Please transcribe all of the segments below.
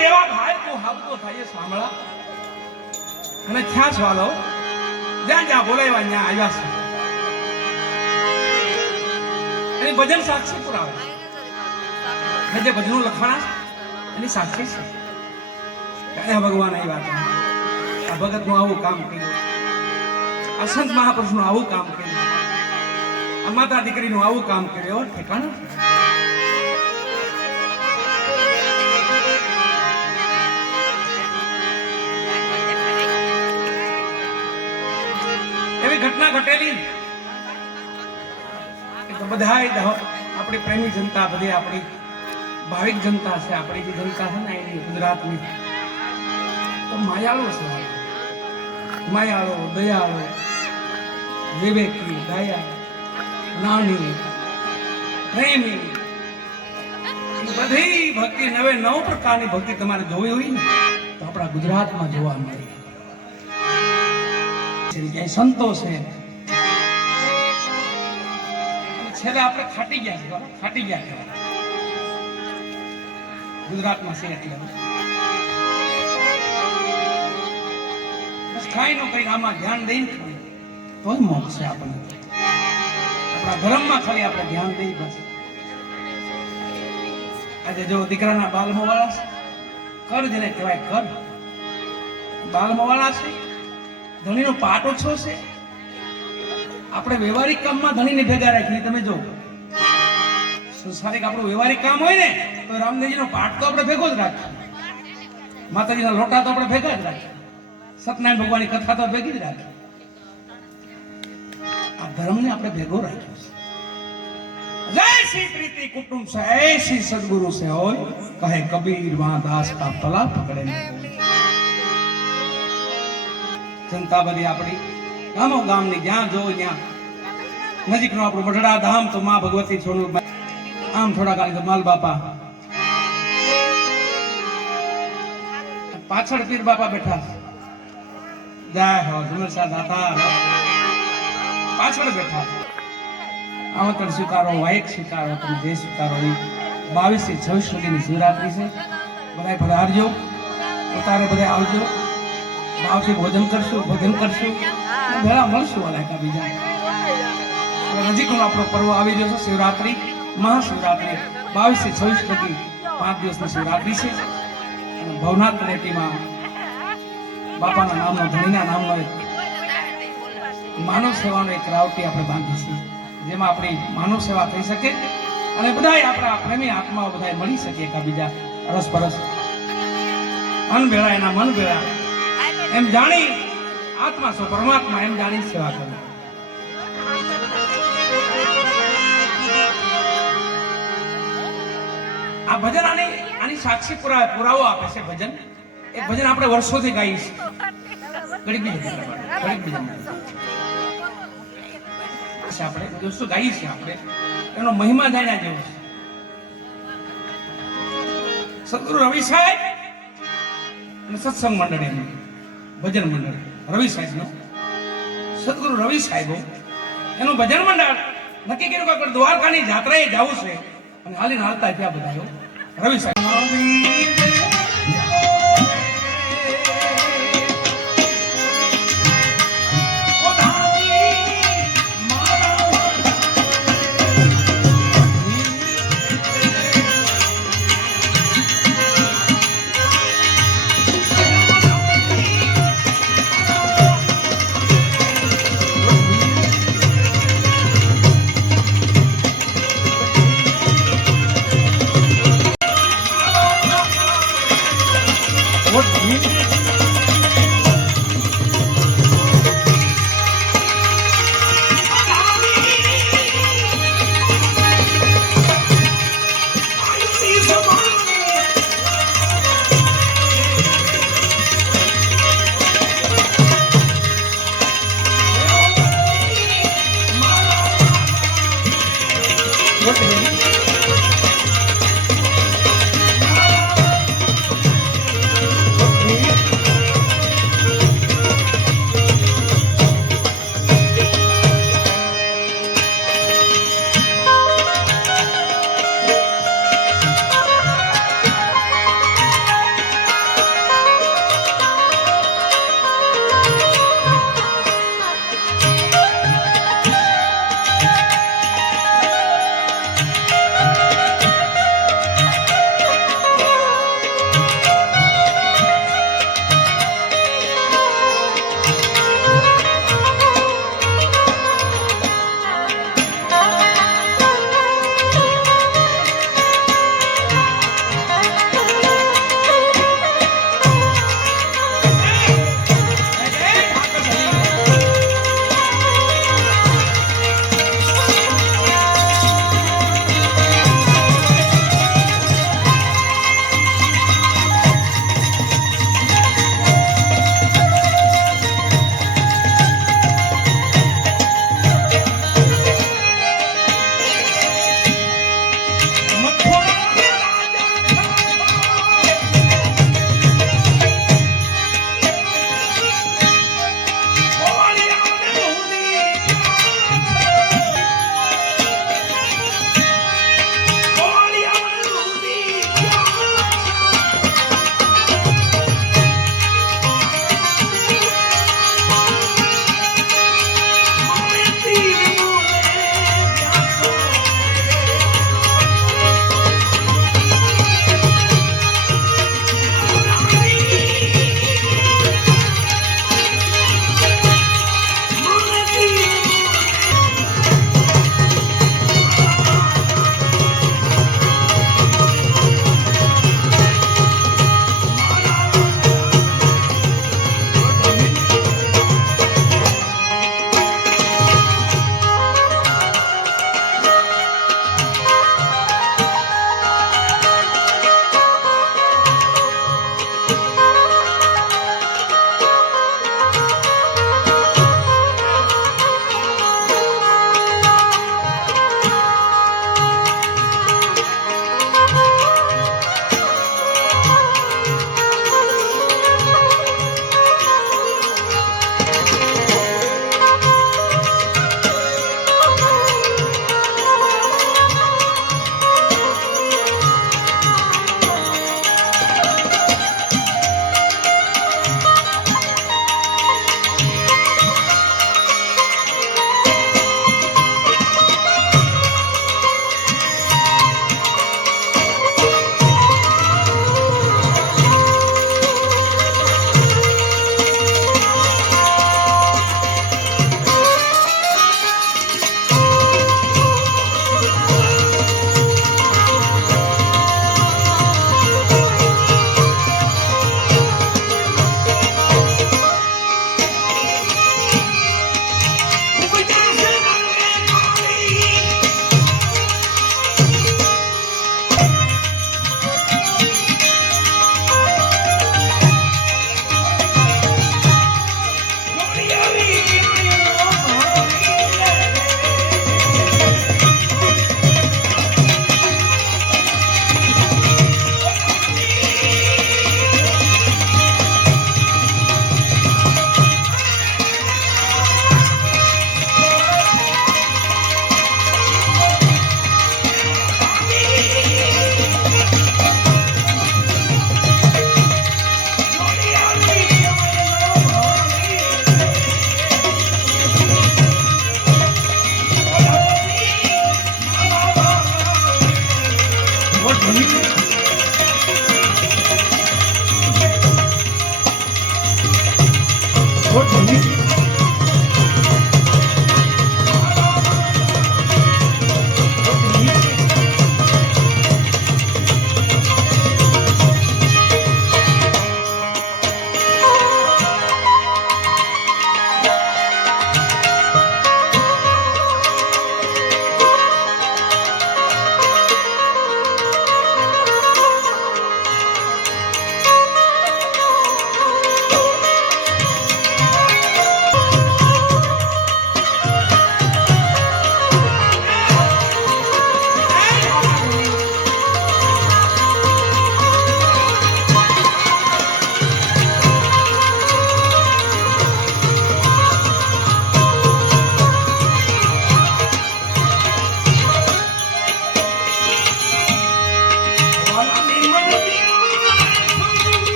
લેવા ભાઈ તું હાવતો થાય સાંભળા અને ક્યાં છો હાલો જ્યાં જ્યાં બોલાવ્યા ત્યાં આવ્યા છે એની ભજન સાક્ષી પુરાવે અને જે ભજનો લખાણા એની સાક્ષી છે ક્યાં ભગવાન આવ્યા હતા આ ભગતનું આવું કામ કર્યું આ સંત મહાપુરુષનું આવું કામ કર્યું આ માતા દીકરીનું આવું કામ કર્યું ઠેકાણું એવી ઘટના ઘટેલી બધા આપણી પ્રેમી જનતા બધી આપણી ભાવિક જનતા છે આપણી જે જનતા છે ને એની ગુજરાતની તો માયાળો છે માયાળો દયાળો વિવેકી દયા નાની પ્રેમી બધી ભક્તિ નવે નવ પ્રકારની ભક્તિ તમારે જોવી હોય ને તો આપણા ગુજરાતમાં જોવા મળે ક્યાંય સંતો છે છેલ્લે આપણે ખાટી ગયા ગુજરાતમાં છે એટલે બસ કાંઈ નો કઈ આમાં ધ્યાન દઈને તોય મોક્ષ છે આપણને આપણા ધર્મમાં ખાલી આપણે ધ્યાન દઈ બસ આજે જો દીકરાના બાલમો વાળા છે કર જેને કહેવાય કર બાલમો વાળા છે ધણીનો પાટ ઓછો છે આપણે વ્યવહારિક કામમાં ધણીને ભેગા રાખીએ તમે જો સંસારિક આપણું વ્યવહારિક કામ હોય ને તો રામદેવજીનો પાઠ તો આપણે ભેગો જ રાખીએ માતાજીના લોટા તો આપણે ભેગા જ રાખીએ સત્યનારાયણ ભગવાનની કથા તો ભેગી જ રાખીએ આ ધર્મને આપણે ભેગો રાખ્યો છે જૈસી પ્રીતિ કુટુંબ સે ऐसी સદગુરુ સે હોય કહે કબીર વહાં દાસ કા પલા પકડે ને જનતા બધી આપણી ગામો ગામની જ્યાં જો ત્યાં નજીકનું આપણું બઢડા ધામ તો માં ભગવતી સોનું આમ થોડા કાલે તો માલ બાપા પાછળ પીર બાપા બેઠા જય હો હંમેશા દાતા પાછળ બેઠા આમંત્રણ સ્વીકારો વાયક સ્વીકારો તમે જે સ્વીકારો એ 22 થી 26 સુધીની શિવરાત્રી છે બધા પધારજો ઉતારે બધા આવજો ભાવથી ભોજન કરશું ભેળા મળશું વાલા બીજા નજીકનો આપણો પર્વ આવી રહ્યો છે શિવરાત્રી મહાશિવરાત્રી 22 થી 26 સુધી 5 દિવસની શિવરાત્રી છે ભવનાથ તળેટીમાં બાપાના નામનો ધણીના નામનો માનવ સેવાનો એક રાવટી આપણે બાંધીશું જેમાં આપણી માનવ સેવા થઈ શકે અને બધાય આપણા પ્રેમી આત્માઓ બધાય મળી શકે એકબીજા અરસપરસ મન ભેળા એના મન ભેળા એમ જાણી આત્મા સો પરમાત્મા એમ જાણી સેવા કરે આ ભજન આની સાક્ષી પુરાવો આપે છે ભજન એક ભજન આપણે વર્ષોથી ગાઈએ છીએ આપણે દોસ્તો ગાઈએ છીએ આપણે એનો મહિમા જાણ્યા જેવો છે સદગુરુ રવિ સાહેબ અને સત્સંગ મંડળ એનું ભજન મંડળ રવિ સાહેબ નો સદગુરુ રવિ સાહેબ એનું ભજન મંડળ નક્કી કર્યું કે દ્વારકાની જાત્રાએ જવું છે અને હાલીને હાલતા ત્યાં બધા રવિ સાહેબ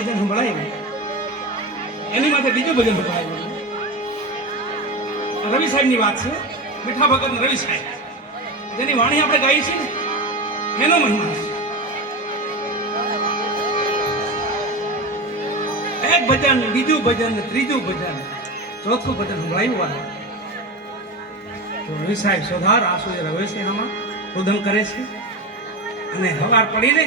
ભજન સંભળાયું એની માટે બીજું ભજન સંભળાયું. રવિ સાહેબની વાત છે, મીઠા ભગત રવિ સાહેબ જેની વાણી આપણે ગાઈ છે એનો મહિમા છે. એક ભજન, બીજું ભજન, ત્રીજું ભજન, ચોથું ભજન સંભળાયું. તો રવિ સાહેબ સોધાર આંસુ એ રવે છે, આમાં રુદન કરે છે. અને હવાર પડીને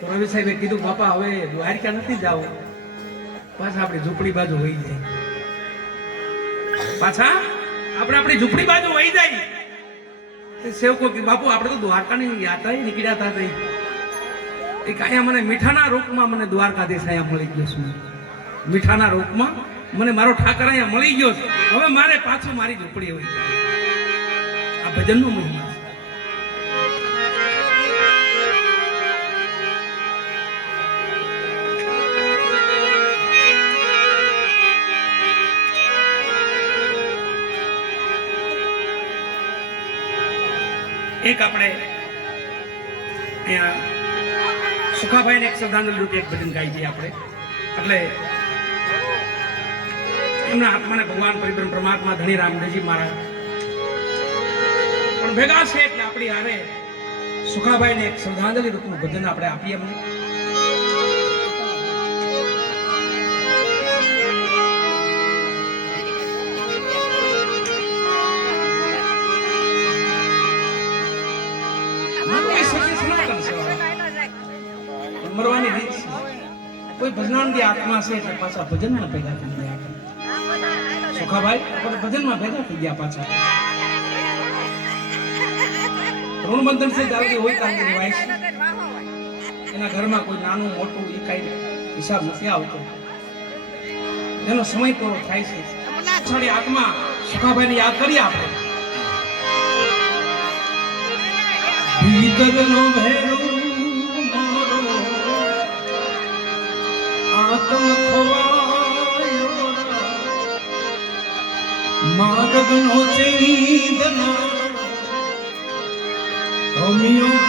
તો રવિ સાહેબે કીધું, બાપા હવે દ્વારકા નથી જવું, પાછા આપણી ઝૂંપડી બાજુ વહી જાય, પાછા આપણે આપણી ઝૂંપડી બાજુ વહી જાય. સેવકો કે બાપુ આપણે તો દ્વારકાની યાત્રા નીકળ્યા હતા, એ કાંઈ મને મીઠાના રૂપમાં મને દ્વારકાધીશ અહીંયા મળી ગયો છું. મીઠાના રૂપમાં મને મારો ઠાકર અહીંયા મળી ગયો છે. હવે મારે પાછું મારી ઝૂંપડી વહી જાય. આ ભજનનો મહિમા છે. એક આપણે અહીંયા સુખાભાઈને એક શ્રદ્ધાંજલિ રૂપે એક ભજન ગાઈ છીએ આપણે. એટલે એમના આત્માને ભગવાન પરિબ્રહ્મ પરમાત્મા ધણી રામદેવજી મહારાજ પણ ભેગા છે, એટલે આપણી હારે સુખાભાઈને એક શ્રદ્ધાંજલિ રૂપનું ભજન આપણે આપીએ એમને. મરવાની રીત છે. કોઈ ભજનાનની આત્મા છે એટલે પાછા ભજનમાં ભેગા થઈ ગયા. સુખાભાઈ આપણે ભજનમાં ભેગા થઈ ગયા પાછા. ઋણબંધન છે જાળવી હોય કાંઈ નિભાય છે. એના ઘરમાં કોઈ નાનું મોટું એ કાંઈ હિસાબ નથી આવતો. એનો સમય પૂરો થાય છે. છાડી આત્મા સુખાભાઈને યાદ કરીએ આપણે. ભીતરનો ભેરો આત્મ ખોવાયો, માર્ગનો ચેતના હમિયો